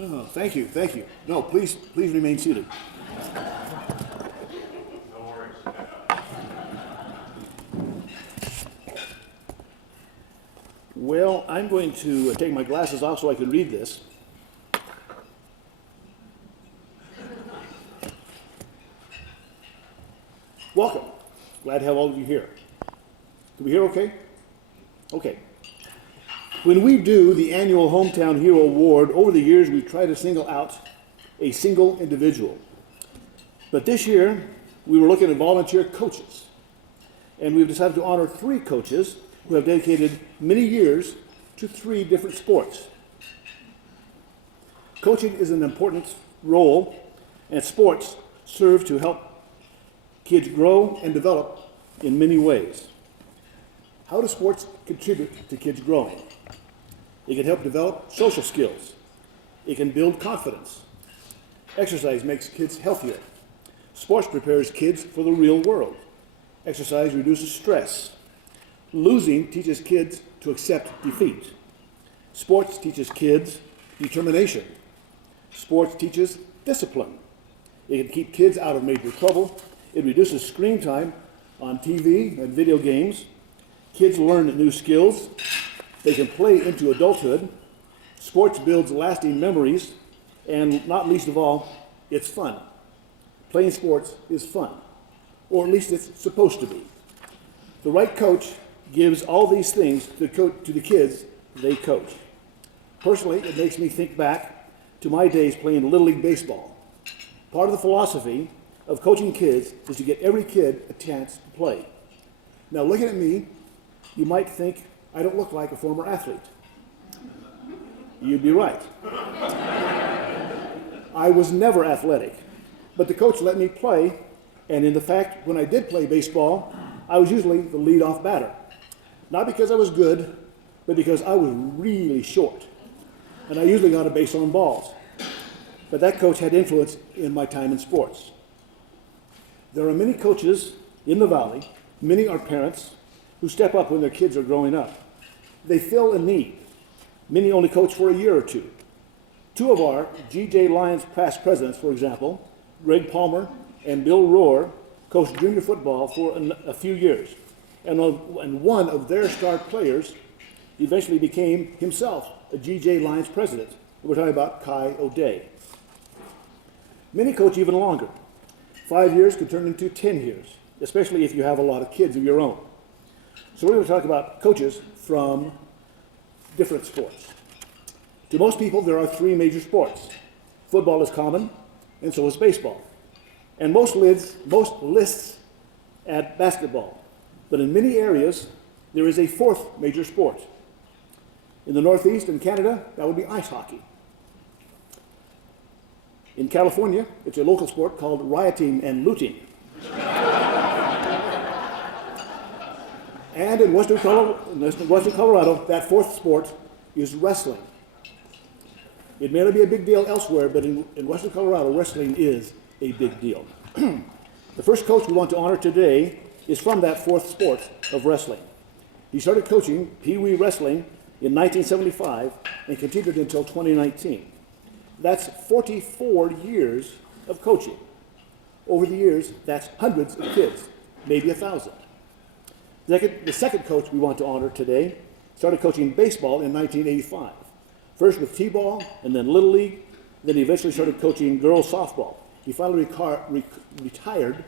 Oh, thank you, thank you. No, please remain seated. Well, I'm going to take my glasses off so I can read this. Welcome. Glad to have all of you here. Can we hear okay? Okay. When we do the annual Hometown Hero Award, over the years we try to single out a single individual. But this year, we were looking at volunteer coaches. And we've decided to honor 3 coaches who have dedicated many years to 3 different sports. Coaching is an important role, and sports serve to help kids grow and develop in many ways. How do sports contribute to kids growing? It can help develop social skills. It can build confidence. Exercise makes kids healthier. Sports prepares kids for the real world. Exercise reduces stress. Losing teaches kids to accept defeat. Sports teaches kids determination. Sports teaches discipline. It can keep kids out of major trouble. It reduces screen time on TV and video games. Kids learn new skills. They can play into adulthood. Sports builds lasting memories. And not least of all, it's fun. Playing sports is fun, or at least it's supposed to be. The right coach gives all these things to the kids they coach. Personally, it makes me think back to my days playing Little League Baseball. Part of the philosophy of coaching kids is to get every kid a chance to play. Now, looking at me, you might think I don't look like a former athlete. You'd be right. I was never athletic, but the coach let me play, and in the fact, when I did play baseball, I was usually the leadoff batter. Not because I was good, but because I was really short, and I usually got a base on balls. But that coach had influence in my time in sports. There are many coaches in the Valley, many are parents, who step up when their kids are growing up. They fill a need. Many only coach for a year or two. 2 of our GJ Lions past presidents, for example, Greg Palmer and Bill Rohr, coached junior football for a few years. And one of their star players eventually became himself a GJ Lions president. We're talking about Kai O'Day. Many coach even longer. 5 years could turn into 10 years, especially if you have a lot of kids of your own. So we're going to talk about coaches from different sports. To most people, there are 3 major sports. Football is common, and so is baseball. And most lists add basketball. But in many areas, there is a 4th major sport. In the Northeast and Canada, that would be ice hockey. In California, it's a local sport called rioting and looting. And in Western Colorado, that 4th sport is wrestling. It may not be a big deal elsewhere, but in Western Colorado, wrestling is a big deal. The first coach we want to honor today is from that 4th sport of wrestling. He started coaching Pee Wee Wrestling in 1975 and continued until 2019. That's 44 years of coaching. Over the years, that's hundreds of kids, maybe 1,000. The second coach we want to honor today started coaching baseball in 1985. First with T-ball, and then Little League, then he eventually started coaching girls softball. He finally retired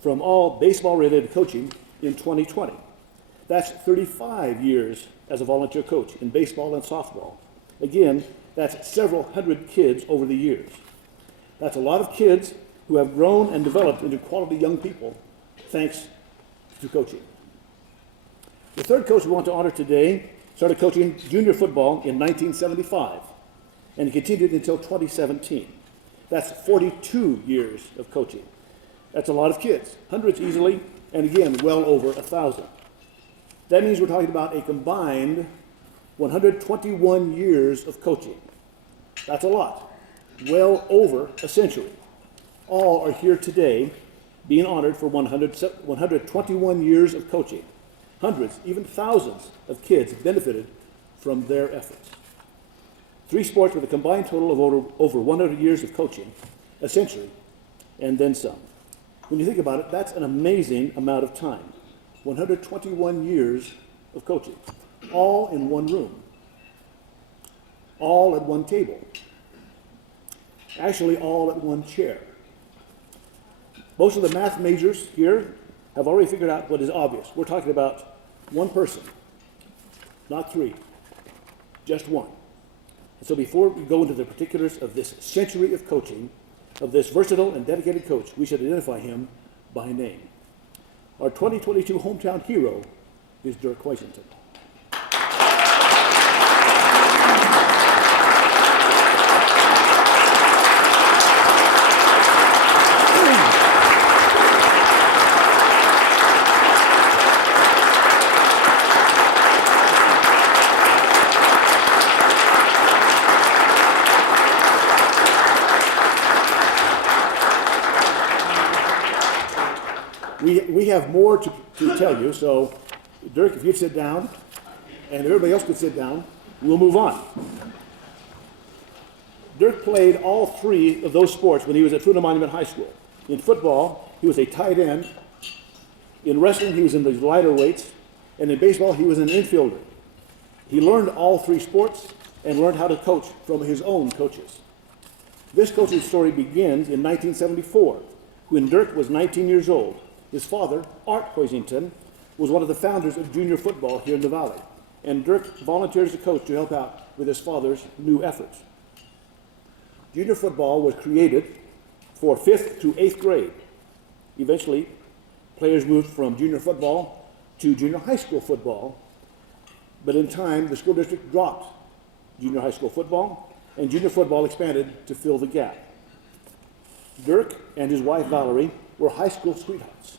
from all baseball-related coaching in 2020. That's 35 years as a volunteer coach in baseball and softball. Again, that's several hundred kids over the years. That's a lot of kids who have grown and developed into quality young people thanks to coaching. The third coach we want to honor today started coaching junior football in 1975 and continued until 2017. That's 42 years of coaching. That's a lot of kids, hundreds easily, and again, well over 1,000. That means we're talking about a combined 121 years of coaching. That's a lot, well over a century. All are here today being honored for 121 years of coaching. Hundreds, even thousands of kids benefited from their efforts. 3 sports with a combined total of over 100 years of coaching, a century, and then some. When you think about it, that's an amazing amount of time. 121 years of coaching, all in one room, all at one table, actually all at one chair. Most of the math majors here have already figured out what is obvious. We're talking about one person, not 3, just one. And so before we go into the particulars of this century of coaching, of this versatile and dedicated coach, we should identify him by name. Our 2022 hometown hero is Dirk Huizenton. We have more to tell you, so Dirk, if you'd sit down, and everybody else could sit down, we'll move on. Dirk played all 3 of those sports when he was at Fruita Monument High School. In football, he was a tight end. In wrestling, he was in the lighter weights. And in baseball, he was an infielder. He learned all 3 sports and learned how to coach from his own coaches. This coaching story begins in 1974, when Dirk was 19 years old. His father, Art Huizenton, was one of the founders of junior football here in the Valley, and Dirk volunteered as a coach to help out with his father's new efforts. Junior football was created for 5th through 8th grade. Eventually, players moved from junior football to junior high school football, but in time, the school district dropped junior high school football, and junior football expanded to fill the gap. Dirk and his wife, Valerie, were high school sweethearts.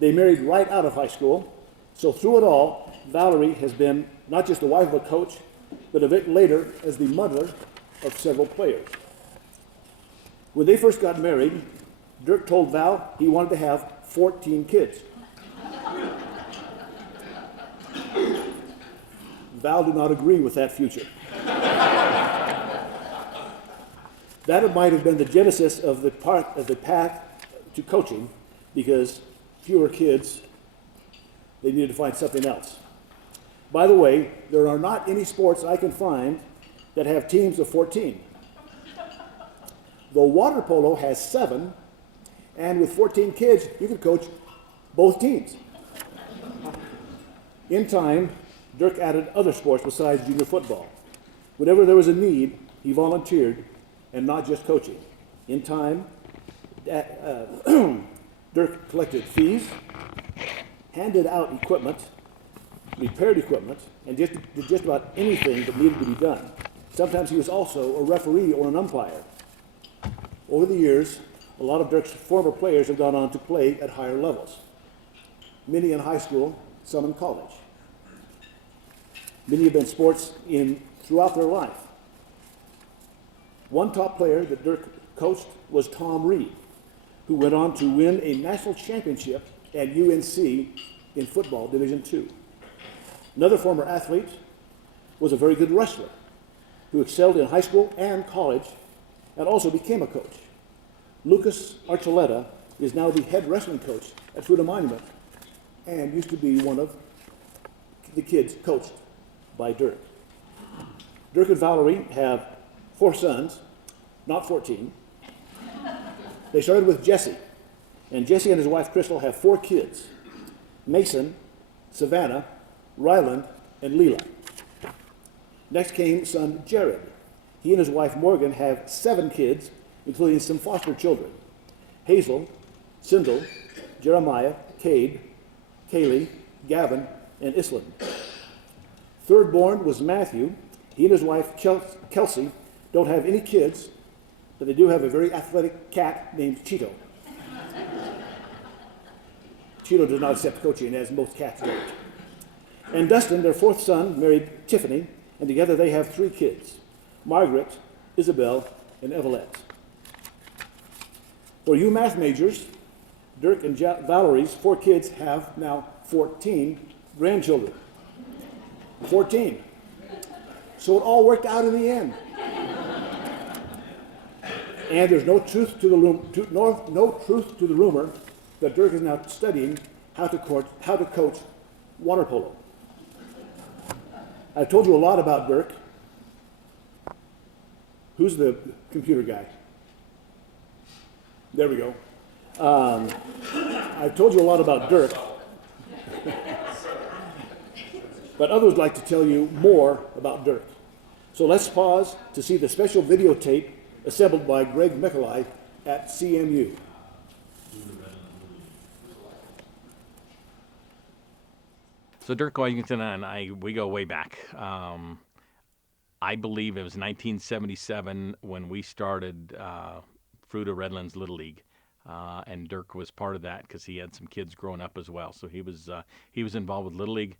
They married right out of high school, so through it all, Valerie has been not just the wife of a coach, but a bit later as the mother of several players. When they first got married, Dirk told Val he wanted to have 14 kids. Val did not agree with that future. That might have been the genesis of the path to coaching, because fewer kids, they needed to find something else. By the way, there are not any sports I can find that have teams of 14. Though water polo has 7, and with 14 kids, you could coach both teams. In time, Dirk added other sports besides junior football. Whenever there was a need, he volunteered, and not just coaching. In time, Dirk collected fees, handed out equipment, repaired equipment, and did just about anything that needed to be done. Sometimes he was also a referee or an umpire. Over the years, a lot of Dirk's former players have gone on to play at higher levels. Many in high school, some in college. Many have been sports throughout their life. One top player that Dirk coached was Tom Reed, who went on to win a national championship at UNC in football, Division II. Another former athlete was a very good wrestler who excelled in high school and college and also became a coach. Lucas Archuleta is now the head wrestling coach at Fruita Monument and used to be one of the kids coached by Dirk. Dirk and Valerie have 4 sons, not 14. They started with Jesse, and Jesse and his wife Crystal have 4 kids: Mason, Savannah, Ryland, and Leela. Next came son Jared. He and his wife Morgan have 7 kids, including some foster children: Hazel, Sindel, Jeremiah, Cade, Kaylee, Gavin, and Islin. Third born was Matthew. He and his wife Kelsey don't have any kids, but they do have a very athletic cat named Cheeto. Cheeto does not accept coaching, as most cats don't. And Dustin, their 4th son, married Tiffany, and together they have 3 kids: Margaret, Isabel, and Evelette. For you math majors, Dirk and Valerie's 4 kids have now 14 grandchildren. 14. So it all worked out in the end. And there's no truth to the no truth to the rumor that Dirk is now studying how to coach water polo. I told you a lot about Dirk. Who's the computer guy? There we go. I've told you a lot about Dirk, but others like to tell you more about Dirk. So let's pause to see the special videotape assembled by Greg Michelai at CMU. So Dirk Coisington and I, we go way back. I believe it was 1977 when we started Fruita Redlands Little League, and Dirk was part of that because he had some kids growing up as well. So he was involved with Little League.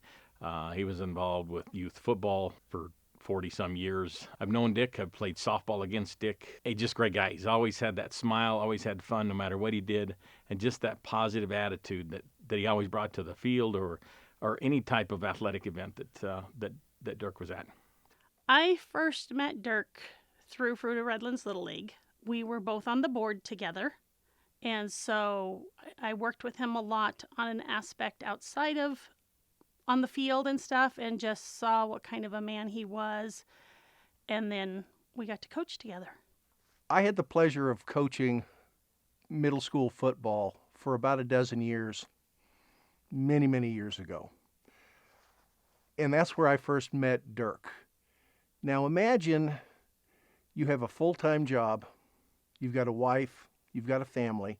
He was involved with youth football for 40-some years. I've known Dick. I've played softball against Dick. He's just a great guy. He's always had that smile, always had fun no matter what he did, and just that positive attitude that he always brought to the field or any type of athletic event that Dirk was at. I first met Dirk through Fruita Redlands Little League. We were both on the board together, and so I worked with him a lot on an aspect outside of on the field and stuff, and just saw what kind of a man he was, and then we got to coach together. I had the pleasure of coaching middle school football for about a dozen years, many, many years ago. And that's where I first met Dirk. Now imagine you have a full-time job, you've got a wife, you've got a family,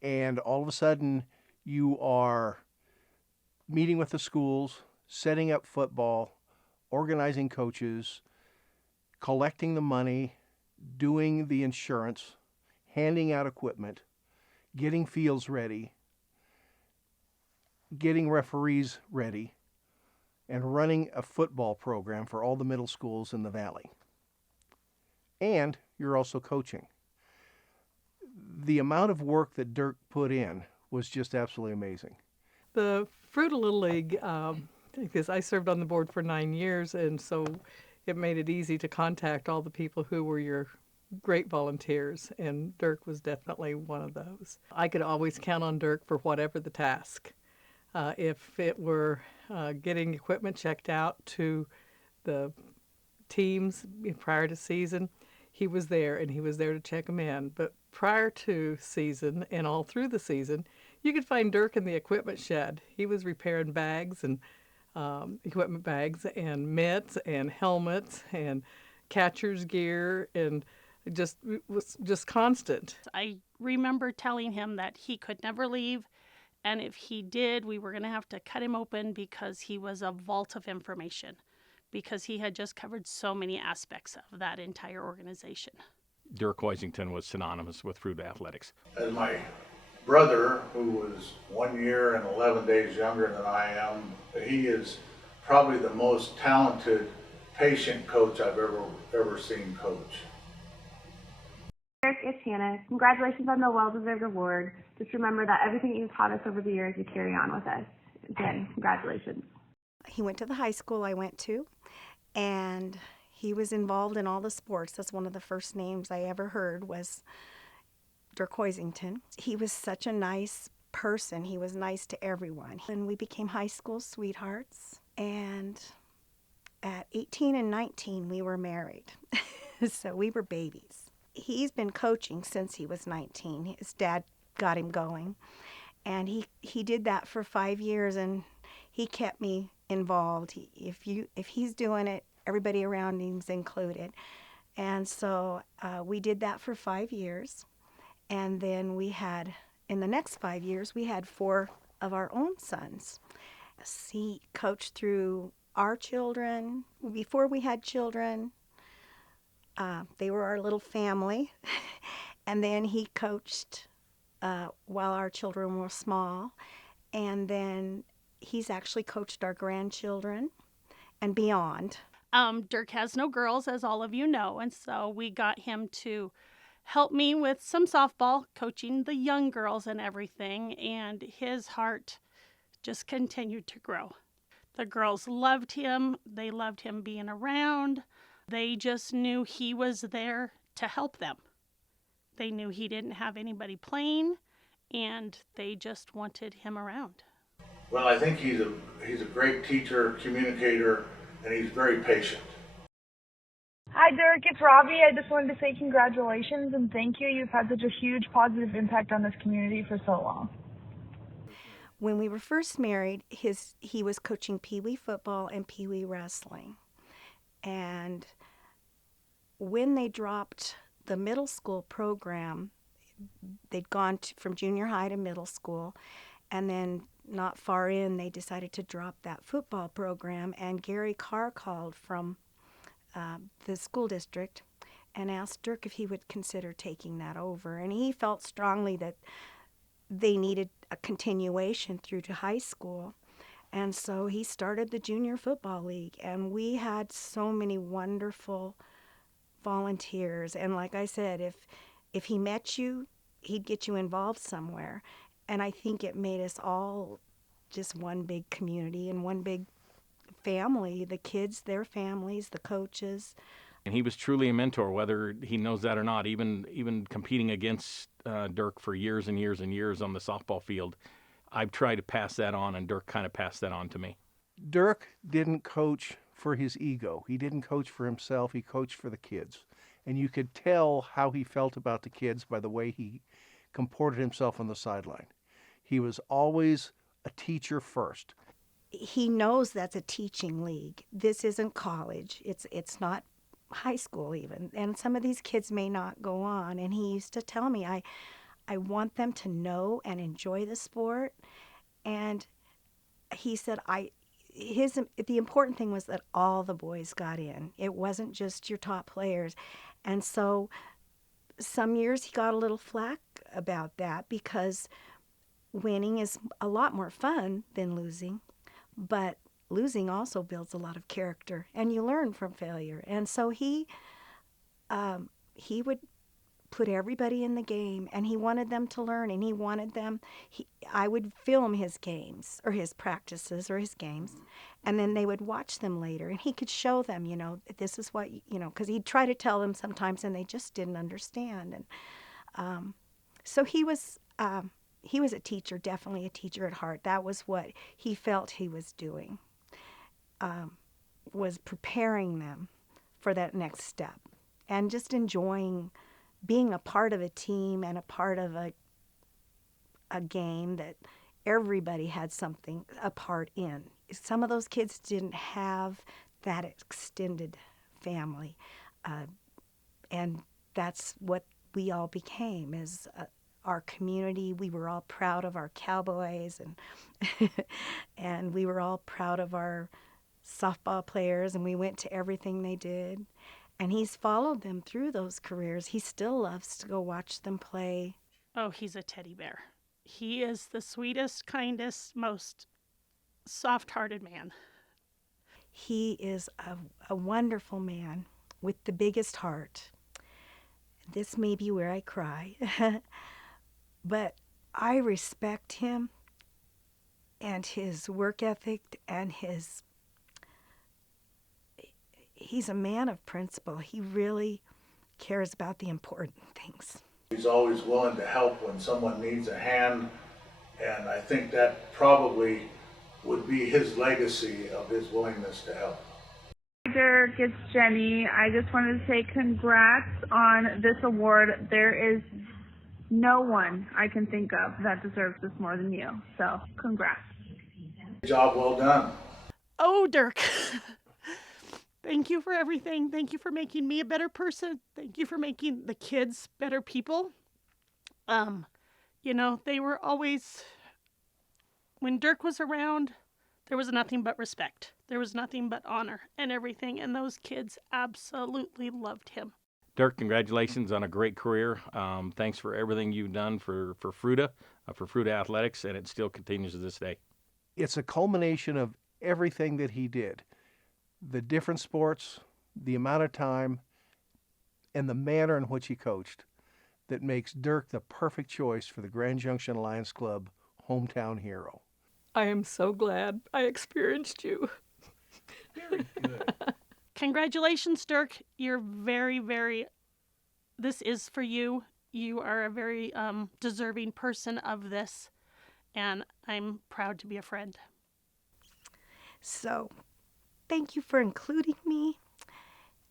and all of a sudden you are meeting with the schools, setting up football, organizing coaches, collecting the money, doing the insurance, handing out equipment, getting fields ready, getting referees ready, and running a football program for all the middle schools in the valley. And you're also coaching. The amount of work that Dirk put in was just absolutely amazing. The Fruita Little League, because I served on the board for 9 years, and so it made it easy to contact all the people who were your great volunteers, and Dirk was definitely one of those. I could always count on Dirk for whatever the task. If it were getting equipment checked out to the teams prior to season, he was there, and he was there to check them in. But prior to season and all through the season, you could find Dirk in the equipment shed. He was repairing bags and equipment bags and mitts and helmets and catcher's gear, and was just constant. I remember telling him that he could never leave, and if he did, we were going to have to cut him open because he was a vault of information, because he had just covered so many aspects of that entire organization. Dirk Coisington was synonymous with Fruita Athletics. As my brother, who was 1 year and 11 days younger than I am, he is probably the most talented, patient coach I've ever seen coach. Dirk, it's Hannah. Congratulations on the well-deserved award. Just remember that everything you've taught us over the years, you carry on with us. Again, congratulations. He went to the high school I went to, and he was involved in all the sports. That's one of the first names I ever heard was Dirk Coisington. He was such a nice person. He was nice to everyone. And we became high school sweethearts. And at 18 and 19, we were married. So we were babies. He's been coaching since he was 19. His dad got him going. And he did that for 5 years, and he kept me involved. If he's doing it, everybody around him's included. And so we did that for 5 years. And then in the next 5 years, we had 4 of our own sons. He coached through our children. Before we had children, they were our little family. And then he coached while our children were small. And then he's actually coached our grandchildren and beyond. Dirk has no girls, as all of you know, and so we got him to help me with some softball, coaching the young girls and everything, and his heart just continued to grow. The girls loved him. They loved him being around. They just knew he was there to help them. They knew he didn't have anybody playing, and they just wanted him around. Well, I think he's a great teacher, communicator, and he's very patient. Hi, Dirk. It's Robbie. I just wanted to say congratulations and thank you. You've had such a huge positive impact on this community for so long. When we were first married, he was coaching Pee Wee football and Pee Wee wrestling. And when they dropped the middle school program, they'd gone from junior high to middle school, and then not far in, they decided to drop that football program, and Gary Carr called from the school district and asked Dirk if he would consider taking that over. And he felt strongly that they needed a continuation through to high school. And so he started the Junior Football League, and we had so many wonderful volunteers. And like I said, if he met you, he'd get you involved somewhere. And I think it made us all just one big community and one big family, the kids, their families, the coaches. And he was truly a mentor, whether he knows that or not. Even competing against Dirk for years and years and years on the softball field, I've tried to pass that on, and Dirk kind of passed that on to me. Dirk didn't coach for his ego. He didn't coach for himself. He coached for the kids. And you could tell how he felt about the kids by the way he comported himself on the sideline. He was always a teacher first. He knows that's a teaching league. This isn't college. It's not high school even. And some of these kids may not go on. And he used to tell me, I want them to know and enjoy the sport. And he said, the important thing was that all the boys got in. It wasn't just your top players. And so some years he got a little flack about that because winning is a lot more fun than losing. But losing also builds a lot of character, and you learn from failure. And so he would put everybody in the game, and he wanted them to learn, and he wanted them. I would film his games or his practices or his games, and then they would watch them later, and he could show them, this is what, because he'd try to tell them sometimes, and they just didn't understand. And so he was a teacher, definitely a teacher at heart. That was what he felt he was doing, was preparing them for that next step and just enjoying being a part of a team and a part of a game that everybody had a part in. Some of those kids didn't have that extended family, and that's what we all became, is our community. We were all proud of our Cowboys, and and we were all proud of our softball players, and we went to everything they did. And he's followed them through those careers. He still loves to go watch them play. Oh, he's a teddy bear. He is the sweetest, kindest, most soft-hearted man. He is a wonderful man with the biggest heart. This may be where I cry. But I respect him and his work ethic and he's a man of principle. He really cares about the important things. He's always willing to help when someone needs a hand, and I think that probably would be his legacy of his willingness to help. Hi, Dirk. It's Jenny. I just wanted to say congrats on this award. There is no one I can think of that deserves this more than you. So, congrats. Job well done. Oh, Dirk. Thank you for everything. Thank you for making me a better person. Thank you for making the kids better people. They were always, when Dirk was around, there was nothing but respect. There was nothing but honor and everything. And those kids absolutely loved him. Dirk, congratulations on a great career. Thanks for everything you've done for Fruita Athletics, and it still continues to this day. It's a culmination of everything that he did. The different sports, the amount of time, and the manner in which he coached that makes Dirk the perfect choice for the Grand Junction Lions Club hometown hero. I am so glad I experienced you. Congratulations, Dirk. You're this is for you. You are a very deserving person of this, and I'm proud to be a friend. So, thank you for including me.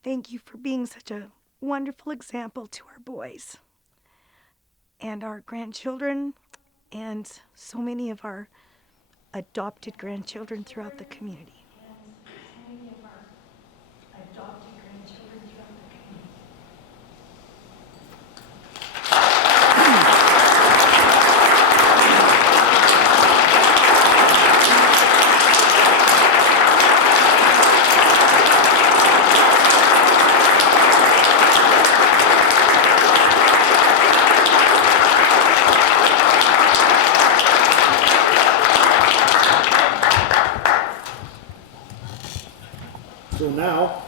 Thank you for being such a wonderful example to our boys and our grandchildren and so many of our adopted grandchildren throughout the community. So now,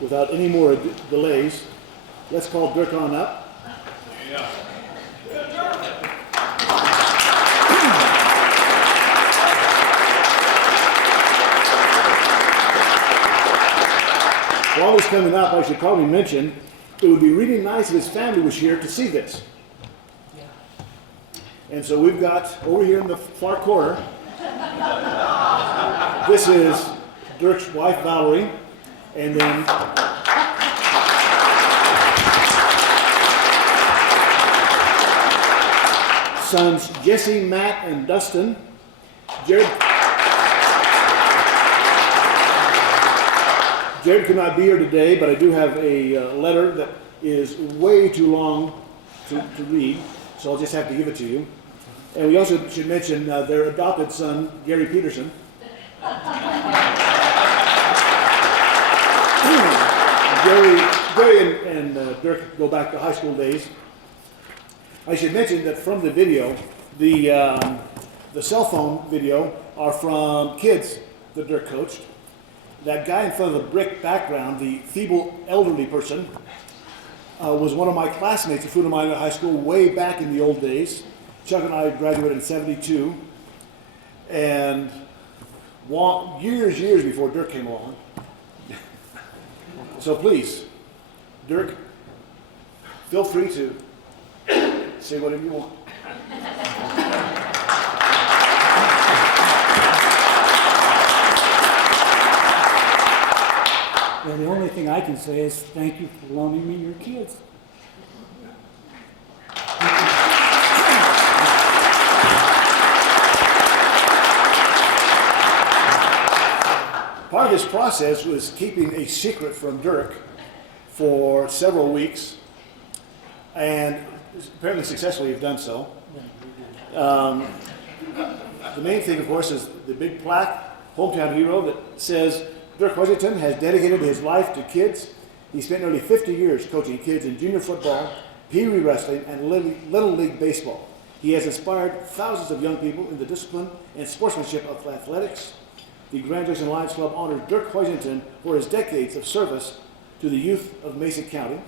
without any more delays, let's call Dirk on up. While he's coming up, I should probably mention, it would be really nice if his family was here to see this. And so we've got, over here in the far corner, this is Dirk's wife, Valerie, and then sons Jesse, Matt, and Dustin. Jared could not be here today, but I do have a letter that is way too long to read, so I'll just have to give it to you. And we also should mention their adopted son, Gary Peterson. Gary and Dirk go back to high school days. I should mention that from the video, the cell phone video are from kids that Dirk coached. That guy in front of the brick background, the feeble elderly person, was one of my classmates at Fruita Minor High School way back in the old days. Chuck and I graduated in '72, and years before Dirk came along. So please, Dirk, feel free to say whatever you want. Well, the only thing I can say is thank you for loaning me your kids. Part of this process was keeping a secret from Dirk for several weeks, and apparently successfully you've done so. The main thing, of course, is the big plaque, Hometown Hero, that says Dirk Hoisington has dedicated his life to kids. He spent nearly 50 years coaching kids in junior football, Pee Wee wrestling, and Little League baseball. He has inspired thousands of young people in the discipline and sportsmanship of athletics. The Grand Junction Lions Club honors Dirk Hoisington for his decades of service to the youth of Mason County.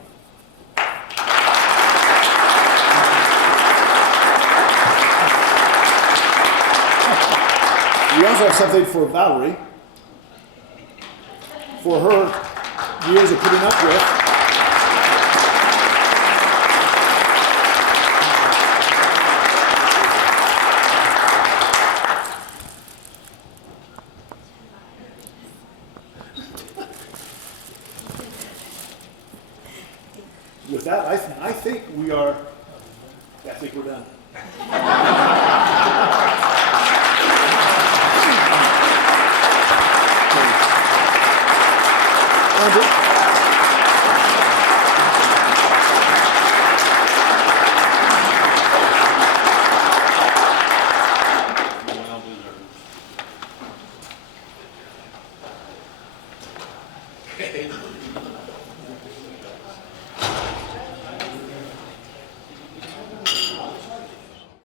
We also have something for Valerie, for her years of putting up with. With that, I think we are, I think we're done. Okay.